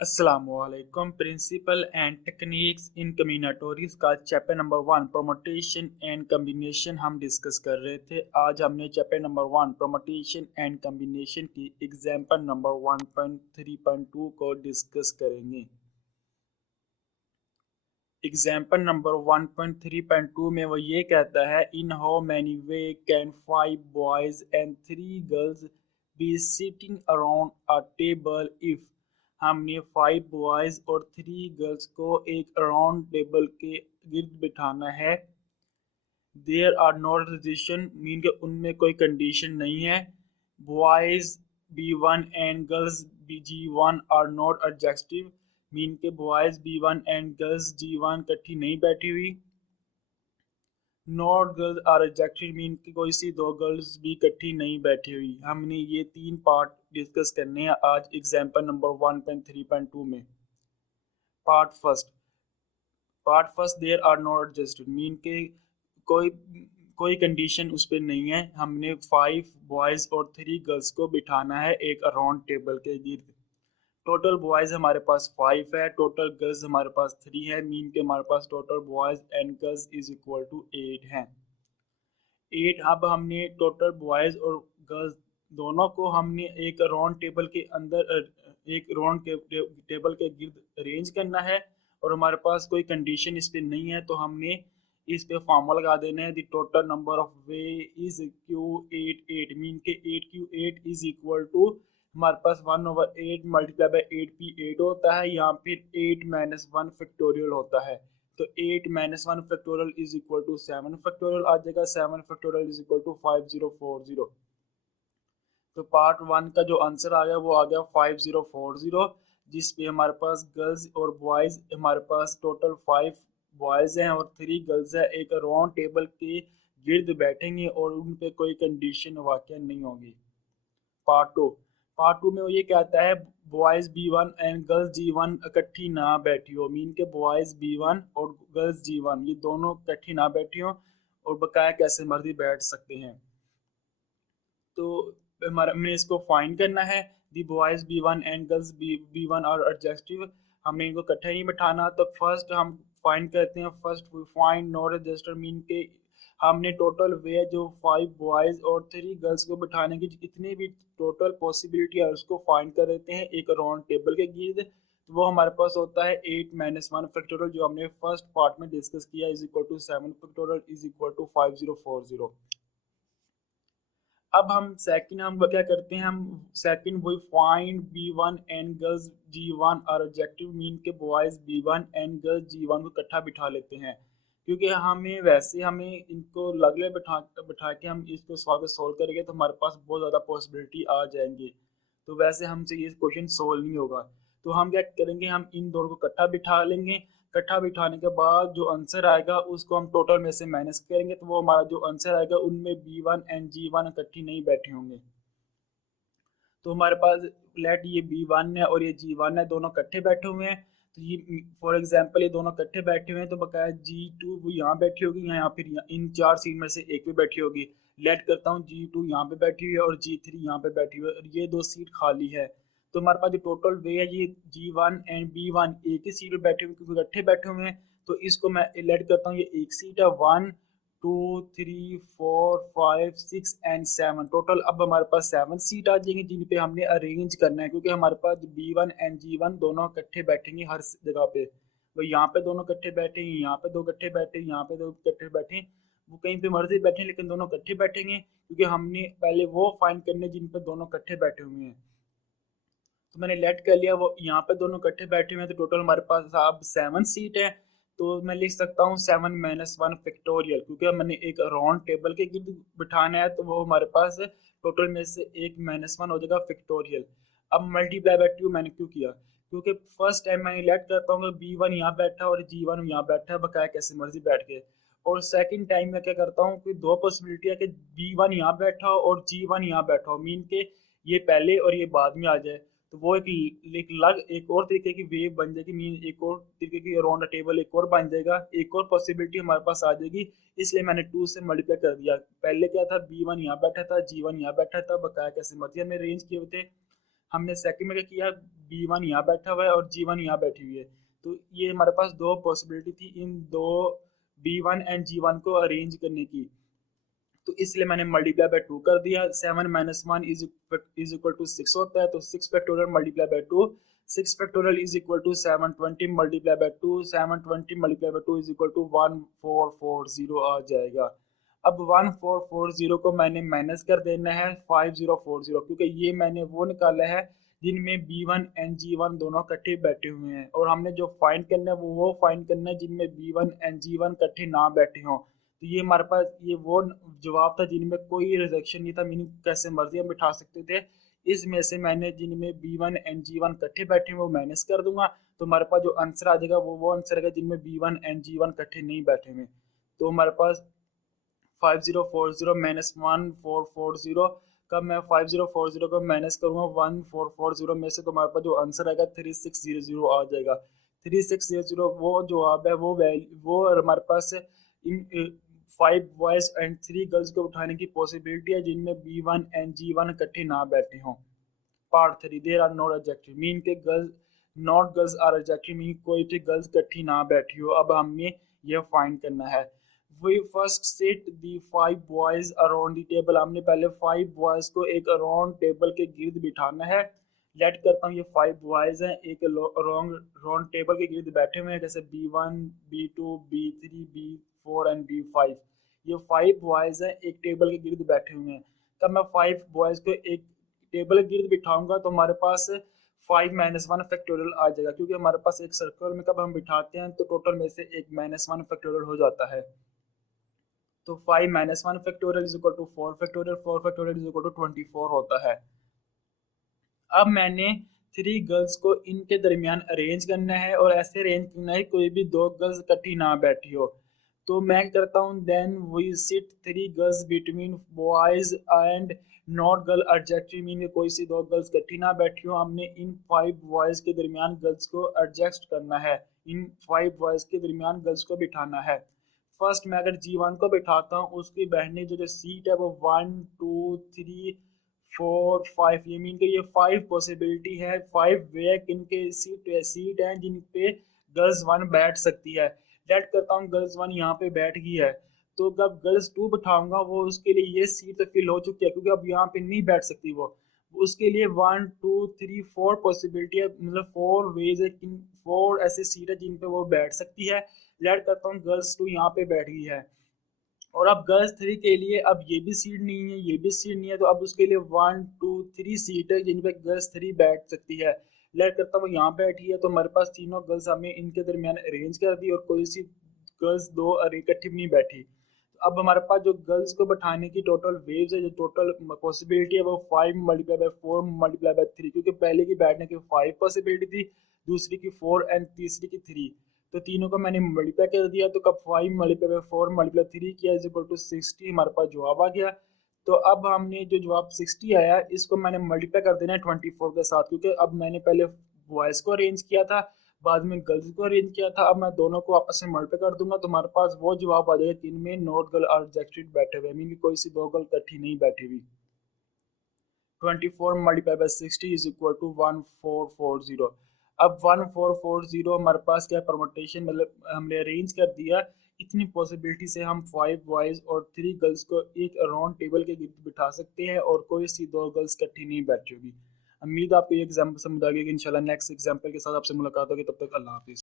अस्सलामुअलैकुम। Principal and techniques in कम्बिनेटोरियस का chapter number 1 permutation and combination हम डिस्कस कर रहे थे। आज हमने chapter number 1 permutation and combination की एग्जांपल नंबर 1.3.2 को डिस्कस करेंगे। एग्जांपल नंबर 1.3.2 में वो ये कहता है, in how many way can 5 boys and 3 girls be sitting around a table if हमने 5 बॉयज और 3 गर्ल्स को एक राउंड टेबल के गिर्द बिठाना है। There are not restriction mean के उनमें कोई कंडीशन नहीं है। Boys B1 and girls G1 are not adjacent mean के boys B1 and girls G1 इकट्ठी नहीं बैठी हुई। Not girls are adjacent mean कि कोई सी दो गर्ल्स भी इकट्ठी नहीं बैठी हुई। हमने ये 3 पार्ट डिस्कस करने हैं आज एग्जांपल नंबर 1.3.2 में। Part first there are not adjusted mean के कोई कोई कंडीशन उस पर नहीं है। हमने 5 बॉयज और 3 गर्ल्स को बिठाना है एक राउंड टेबल के गिर्द। टोटल बॉयज हमारे पास 5 है, टोटल गर्ल्स हमारे पास 3 है, मीन के हमारे पास total boys and girls is equal to 8 है। 8 अब हमने टोटल बॉयज और गर्ल्स दोनों को हमने एक राउंड टेबल के अंदर एक राउंड टेबल के गिर्द अरेंज करना है और हमारे पास कोई कंडीशन इस पे नहीं है, तो हमने इस पे फार्मूला लगा देना है। The total number of way is Q 8 mean के 8Q8 इज इक्वल टू हमारे पास 1/8 मल्टीप्लाई बाई 8P8 होता है, यहाँ फिर 8 माइनस 1 फैक्टोरियल होता है। तो 8 minus 1 factorial is equal to 7 factorial आ जाएगा। 7 फैक्टोरियल इज इक्वल टू 5040। तो पार्ट 1 का जो आंसर आ गया वो आ गया 5040, जिस पे हमारे पास गर्ल्स और बॉयज हमारे पास टोटल 5 बॉयज हैं और 3 गर्ल्स हैं, एक राउंड टेबल के गिर्द बैठेंगे और उन पे कोई कंडीशन वाक़या नहीं होगी। पार्ट टू में वो ये कहता है, boys B1 and girls G1 इकट्ठी ना बैठी हो मीन के बॉयज B1 और गर्ल्स G1 ये दोनों इकट्ठी ना बैठी हो और बकाया कैसे मर्जी बैठ सकते हैं। तो हमारा हमें इसको फाइंड करना है। दी boys B1 and girls B1 और एडजेक्टिव हमें इनको इकट्ठे नहीं बैठाना। तो फर्स्ट हम फाइंड करते हैं, first we find not adjuster mean के हमने टोटल वे जो 5 बॉयज और 3 गर्ल्स को बिठाने की जितनी भी टोटल पॉसिबिलिटी है उसको फाइंड कर देते हैं एक राउंड टेबल के गिर्द। तो वो हमारे पास होता है 8 माइनस 1 फैक्टोरियल जो हमने फर्स्ट पार्ट में डिस्कस किया is equal to 7 factorial is equal to 5040। अब हम सेकंड हम क्या करते हैं, हम सेकंड वही find B1 and girls G1 और ऑब्जेक्टिव मीन के boys B1 and girls G1 को इकट्ठा बिठा लेते हैं, क्योंकि हमें इनको लगले बिठा बिठा के हम इसको सॉल्व करेंगे तो हमारे पास बहुत ज़्यादा पॉसिबिलिटी आ जाएंगी। तो वैसे हमसे ये क्वेश्चन सोल्व नहीं होगा। तो हम क्या करेंगे, हम इन दोनों को इकट्ठा बिठा लेंगे। इकट्ठा बिठाने के बाद जो आंसर आएगा उसको हम टोटल में से माइनस करेंगे, तो वो हमारा जो आंसर आएगा उनमें B1 एंड G1 इकट्ठी नहीं बैठे होंगे। तो हमारे पास लेट ये B1 है और ये G1 है, दोनों इकट्ठे बैठे हुए हैं। तो ये फॉर एग्जांपल ये दोनों इकट्ठे बैठे हुए हैं तो बकाया G2 वो यहाँ बैठी होगी या फिर इन 4 सीट में से एक पे बैठी होगी। लेट करता हूँ G2 यहाँ पे बैठी हुई है और G3 यहाँ पे बैठी हुई है और ये 2 सीट खाली है। तो हमारे पास जो टोटल वे है ये G1 एंड B1 एक ही सीट पे बैठे हुए क्योंकि इकट्ठे बैठे हुए हैं। तो इसको मैं लेट करता हूँ, ये एक सीट है 1 2 3 4 5 6 एंड 7 टोटल। अब हमारे पास 7 सीट आ जाएंगी जिन पे हमने अरेंज करना है, क्योंकि हमारे पास B1 एंड G1 दोनों इकट्ठे बैठेंगे हर जगह पे। वो यहाँ पे दोनों इकट्ठे बैठे, यहाँ पे दो इकट्ठे बैठे, यहाँ पे दो इकट्ठे बैठे, वो कहीं पे मर्जी बैठे लेकिन दोनों इकट्ठे बैठेंगे क्योंकि हमने पहले वो फाइंड करने जिन पे दोनों इकट्ठे बैठे हुए हैं। तो मैंने लेट कर लिया, वो यहाँ पे दोनों इकट्ठे बैठे हुए हैं तो टोटल हमारे पास अब 7 सीट है। तो मैं लिख सकता हूँ 7 माइनस 1 फैक्टोरियल, क्योंकि मैंने एक राउंड टेबल के गिर्द बिठाना है तो वो हमारे पास टोटल में से 1 माइनस 1 हो जाएगा फैक्टोरियल। अब मल्टीप्लाई बाय 2 मैंने क्यों किया, क्योंकि फर्स्ट टाइम मैं लेट करता हूँ B1 यहाँ बैठा और G1 यहाँ बैठा है, बकाया कैसे मर्जी बैठ के। और सेकंड टाइम में क्या करता हूँ कि दो पॉसिबिलिटी है कि B1 यहाँ बैठा हो और G1 यहाँ बैठा हो, मीन के ये पहले और ये बाद में आ जाए। तो वो एक और तरीके की वेव बन जाएगी, मीन एक और तरीके की राउंड टेबल एक और बन जाएगा, एक और पॉसिबिलिटी हमारे पास आ जाएगी। इसलिए मैंने 2 से मल्टीप्लाई कर दिया। पहले क्या था, B1 यहाँ बैठा था, G1 यहाँ बैठा था, बकाया कैसे मर्जी हमने अरेंज किए हुए थे। हमने सेकंड में क्या किया, B1 यहाँ बैठा हुआ है और G1 यहाँ बैठी हुई है, तो ये हमारे पास दो पॉसिबिलिटी थी इन दो B1 एंड G1 को अरेंज करने की, तो इसलिए मैंने मल्टीप्लाई बाय 2 कर दिया। 7 माइनस 1 इज इक्वल टू 6 होता है, तो 6 factorial multiply by 2, 6 factorial is equal to 720 multiply by 2, 720 multiply by 2 is equal to 1440 आ जाएगा। अब 1440 को मैंने माइनस कर देना है 5040, क्योंकि ये मैंने वो निकाला है जिनमें B1 एंड G1 दोनों इकट्ठे बैठे हुए हैं, और हमने जो फाइंड करना है वो फाइंड करना है जिनमें B1 एंड G1 इकट्ठे ना बैठे हों। तो ये हमारे पास ये वो जवाब था जिनमें कोई रिजेक्शन नहीं था, मीनिंग कैसे मर्जी हम बिठा सकते थे। इसमें से मैंने जिनमें B1 एंड G1 इकट्ठे बैठे हैं वो माइनस कर दूंगा, तो हमारे पास जो आंसर आ जाएगा वो आंसर आएगा जिनमें B1 एंड G1 इकट्ठे नहीं बैठे हुए। तो हमारे पास 5040 माइनस 1440 का मैं 5040 को माइनस करूँगा 1440 में से, तो हमारे पास जो आंसर आएगा 3600 आ जाएगा। 3600 वो जवाब है, वो हमारे पास इन 5 बॉयज एंड 3 गर्ल्स को उठाने की पॉसिबिलिटी है जिनमें B1 एंड G1 इकट्ठे ना बैठे हों। Part 3, there are not rejected, mean के girls not girls are rejected, mean कोई भी गर्ल्स इकट्ठी ना बैठी हो। अब हमें यह फाइंड करना है। We first set the 5 boys around the table, हमने पहले 5 बॉयज को एक अराउंड टेबल के गिर्द बिठाना है। लेट करता हूँ ये 5 बॉयज हैं, एक राउंड टेबल के गिर्द बैठे हुए हैं, जैसे B1 B2 B3 B4 and B5। ये 5 बॉयज हैं एक टेबल के गिर्द बैठे हुए हैं। तब मैं 5 बॉयज को एक टेबल के गिर्द बिठाऊंगा तो हमारे पास 5 माइनस 1 फैक्टोरियल आ जाएगा, क्योंकि हमारे पास एक सर्कल में कब हम बिठाते हैं तो टोटल में से एक माइनस 1 फैक्टोरियल हो जाता है। तो 5 minus 1 factorial is equal to 4 factorial, 4 factorial is equal to 24 होता है। अब मैंने 3 गर्ल्स को इनके दरमियान अरेंज करना है, और ऐसे अरेंज करना है कोई भी 2 गर्ल्स इकट्ठी ना बैठी हो। तो मैं करता हूँ then we sit 3 girls between boys and not girl adjective, mean कोई सी 2 गर्ल्स इकट्ठी ना बैठी हो। हमने इन 5 बॉयज के दरमियान गर्ल्स को एडजस्ट करना है, इन 5 बॉयज के दरमियान गर्ल्स को बिठाना है। फर्स्ट मैं अगर G1 को बिठाता हूँ उसकी बैठने जो सीट है वो 1 2 3 4 5, ये मीन के ये 5 पॉसिबिलिटी है, 5 वे इनके सीट हैं जिन पे गर्ल्स 1 बैठ सकती है। लेट करता हूँ गर्ल्स 1 यहाँ पे बैठ गई है, तो जब गर्ल्स 2 बिठाऊंगा वो उसके लिए ये सीट तो फिल हो चुकी है, क्योंकि अब यहाँ पे नहीं बैठ सकती वो। उसके लिए 1 2 3 4 पॉसिबिलिटी है, मतलब 4 वेज है, 4 ऐसे सीट है जिन पे वो बैठ सकती है। लेट करता हूँ गर्ल्स 2 यहाँ पे बैठ गई है, और अब गर्ल्स 3 के लिए अब ये भी सीट नहीं है, ये भी सीट नहीं है, तो अब उसके लिए 1 2 3 सीट है जिन पे गर्ल्स 3 बैठ सकती है। लेट करता हूँ यहाँ बैठी है, तो हमारे पास तीनों गर्ल्स हमें इनके दरमियान अरेंज कर दी, और कोई सी गर्ल्स 2 इकट्ठी नहीं बैठी। तो अब हमारे पास जो गर्ल्स को बैठाने की टोटल वेव्स है, जो टोटल पॉसिबिलिटी है वो 5 मल्टीप्लाई बाय 4 मल्टीप्लाई बाय 3, क्योंकि पहले की बैठने की 5 पॉसिबिलिटी थी, दूसरी की 4 एंड तीसरी की 3, तो तीनों को मैंने मल्टीप्लाई कर दिया। तो कब 5 मल्टीप्लाई बाय 4 मल्टीप्लाई 3 किया इज इक्वल टू 60, हमारे पास जवाब आ गया। तो अब हमने जो जवाब 60 आया इसको मैंने मल्टीप्लाई कर देना है 24 के साथ, क्योंकि अब मैंने पहले बॉयज़ को अरेंज किया था, बाद में गर्ल्स को अरेंज किया था। अब मैं दोनों को आपस में मल्टीप्लाई कर दूंगा तो हमारे पास वो जवाब आ जाएगा जिनमें नॉट गर्ल आर रिजेक्टेड बैठे हुए, मीन कोई सी 2 गर्ल इकट्ठी नहीं बैठी हुई। 24 multiply by 60 is equal to 1440। अब 1440 हमारे पास क्या परमुटेशन, मतलब हमने अरेंज कर दिया। इतनी पॉसिबिलिटी से हम 5 बॉयज़ और 3 गर्ल्स को एक राउंड टेबल के गिर्द बिठा सकते हैं, और कोई सी 2 गर्ल्स इकट्ठी नहीं बैठी होगी। उम्मीद आपको ये एग्जाम्पल समझ आ गई कि इंशाल्लाह नेक्स्ट एग्जाम्पल के साथ आपसे मुलाकात होगी। तब तक अल्लाह हाफिज़।